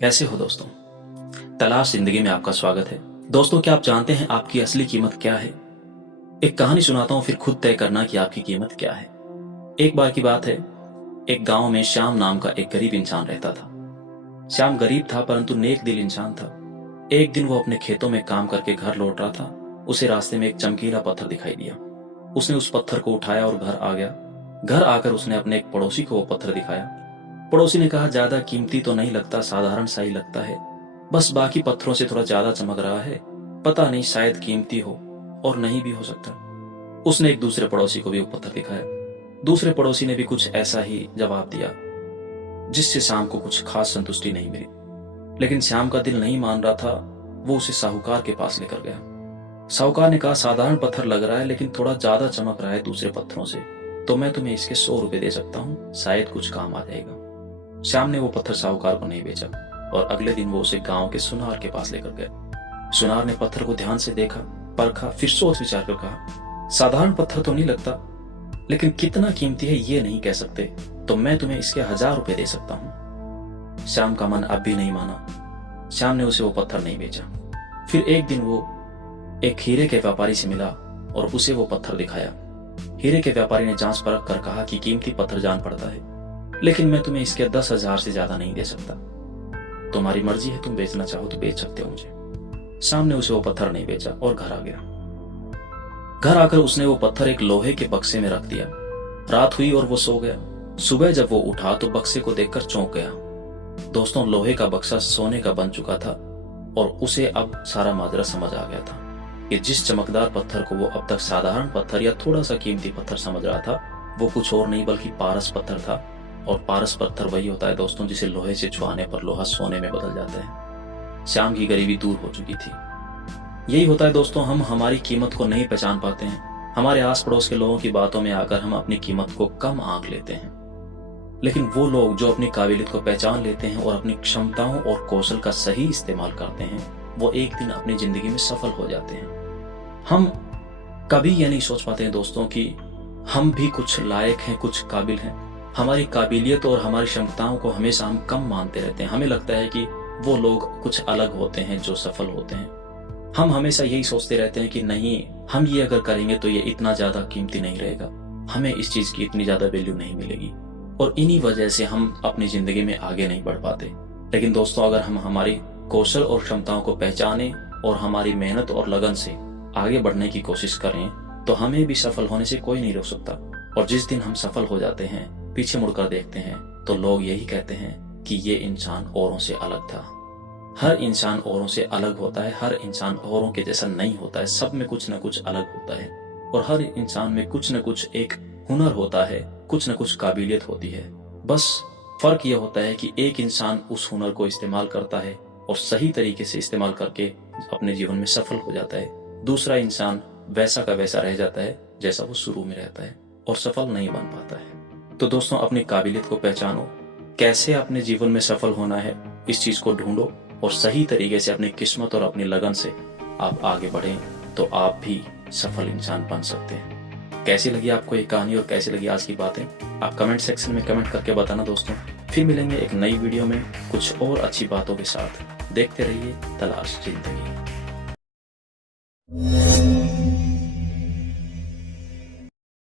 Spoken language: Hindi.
कैसे हो दोस्तों। तलाश जिंदगी में आपका स्वागत है। दोस्तों, क्या आप जानते हैं आपकी असली कीमत क्या है? एक कहानी सुनाता हूं, फिर खुद तय करना कि आपकी कीमत क्या है। एक बार की बात है, एक गांव में श्याम नाम का एक गरीब इंसान रहता था। श्याम गरीब था परंतु नेक दिल इंसान था। एक दिन वो अपने खेतों में काम करके घर लौट रहा था। उसे रास्ते में एक चमकीला पत्थर दिखाई दिया। उसने उस पत्थर को उठाया और घर आ गया। घर आकर उसने अपने एक पड़ोसी को वो पत्थर दिखाया। पड़ोसी ने कहा, ज्यादा कीमती तो नहीं लगता, साधारण सा ही लगता है, बस बाकी पत्थरों से थोड़ा ज्यादा चमक रहा है। पता नहीं, शायद कीमती हो और नहीं भी हो सकता। उसने एक दूसरे पड़ोसी को भी वो पत्थर दिखाया। दूसरे पड़ोसी ने भी कुछ ऐसा ही जवाब दिया, जिससे श्याम को कुछ खास संतुष्टि नहीं मिली। लेकिन श्याम का दिल नहीं मान रहा था। वो उसे साहूकार के पास लेकर गया। साहूकार ने कहा, साधारण पत्थर लग रहा है लेकिन थोड़ा ज्यादा चमक रहा है दूसरे पत्थरों से, तो मैं तुम्हें इसके 100 रुपए दे सकता हूँ, शायद कुछ काम आ जाएगा। श्याम ने वो पत्थर साहूकार को नहीं बेचा और अगले दिन वो उसे गांव के सुनार के पास लेकर गया। सुनार ने पत्थर को ध्यान से देखा, परखा, फिर सोच विचार कर कहा, साधारण पत्थर तो नहीं लगता, लेकिन कितना कीमती है ये नहीं कह सकते, तो मैं तुम्हें इसके 1000 रुपए दे सकता हूं। श्याम का मन अब भी नहीं माना। श्याम ने उसे वो पत्थर नहीं बेचा। फिर एक दिन वो एक हीरे के व्यापारी से मिला और उसे वो पत्थर दिखाया। हीरे के व्यापारी ने जांच परख कर कहा कि कीमती पत्थर जान पड़ता है, लेकिन मैं तुम्हें इसके 10,000 से ज्यादा नहीं दे सकता। तुम्हारी मर्जी है, तुम बेचना चाहो तो बेच सकते हो मुझे। श्याम ने उसे वो पत्थर नहीं बेचा और घर आ गया। घर आकर उसने वो पत्थर एक लोहे के बक्से में रख दिया। रात हुई और वो सो गया। सुबह जब वो उठा तो बक्से को देखकर चौंक गया। दोस्तों, लोहे का बक्सा सोने का बन चुका था और उसे अब सारा माजरा समझ आ गया था कि जिस चमकदार पत्थर को वो अब तक साधारण पत्थर या थोड़ा सा कीमती पत्थर समझ रहा था, वो कुछ और नहीं बल्कि पारस पत्थर था। और पारस पत्थर वही होता है दोस्तों, जिसे लोहे से छुआने पर लोहा सोने में बदल जाता है। श्याम की गरीबी दूर हो चुकी थी। यही होता है दोस्तों, हम हमारी कीमत को नहीं पहचान पाते हैं। हमारे आस पड़ोस के लोगों की बातों में आकर हम अपनी कीमत को कम आंक लेते हैं। लेकिन वो लोग जो अपनी काबिलियत को पहचान लेते हैं और अपनी क्षमताओं और कौशल का सही इस्तेमाल करते हैं, वो एक दिन अपनी जिंदगी में सफल हो जाते हैं। हम कभी ये नहीं सोच पाते हैं दोस्तों कि हम भी कुछ लायक हैं, कुछ काबिल हैं। हमारी काबिलियत और हमारी क्षमताओं को हमेशा हम कम मानते रहते हैं। हमें लगता है कि वो लोग कुछ अलग होते हैं जो सफल होते हैं। हम हमेशा यही सोचते रहते हैं कि नहीं, हम ये अगर करेंगे तो ये इतना ज्यादा कीमती नहीं रहेगा, हमें इस चीज की इतनी ज्यादा वैल्यू नहीं मिलेगी, और इन्हीं वजह से हम अपनी जिंदगी में आगे नहीं बढ़ पाते। लेकिन दोस्तों, अगर हम हमारी कौशल और क्षमताओं को पहचाने और हमारी मेहनत और लगन से आगे बढ़ने की कोशिश करें, तो हमें भी सफल होने से कोई नहीं रोक सकता। और जिस दिन हम सफल हो जाते हैं, पीछे मुड़कर देखते हैं, तो लोग यही कहते हैं कि ये इंसान औरों से अलग था। हर इंसान औरों से अलग होता है, हर इंसान औरों के जैसा नहीं होता है, सब में कुछ न कुछ अलग होता है, और हर इंसान में कुछ न कुछ एक हुनर होता है, कुछ न कुछ काबिलियत होती है। बस फर्क यह होता है कि एक इंसान उस हुनर को इस्तेमाल करता है और सही तरीके से इस्तेमाल करके अपने जीवन में सफल हो जाता है। दूसरा इंसान वैसा का वैसा रह जाता है जैसा वो शुरू में रहता है और सफल नहीं बन पाता है। तो दोस्तों, अपनी काबिलियत को पहचानो, कैसे अपने जीवन में सफल होना है इस चीज को ढूंढो, और सही तरीके से अपनी किस्मत और अपनी लगन से आप आगे बढ़ें, तो आप भी सफल इंसान बन सकते हैं। कैसी लगी आपको ये कहानी और कैसी लगी आज की बातें, आप कमेंट सेक्शन में कमेंट करके बताना दोस्तों। फिर मिलेंगे एक नई वीडियो में कुछ और अच्छी बातों के साथ। देखते रहिए तलाश जिंदगी।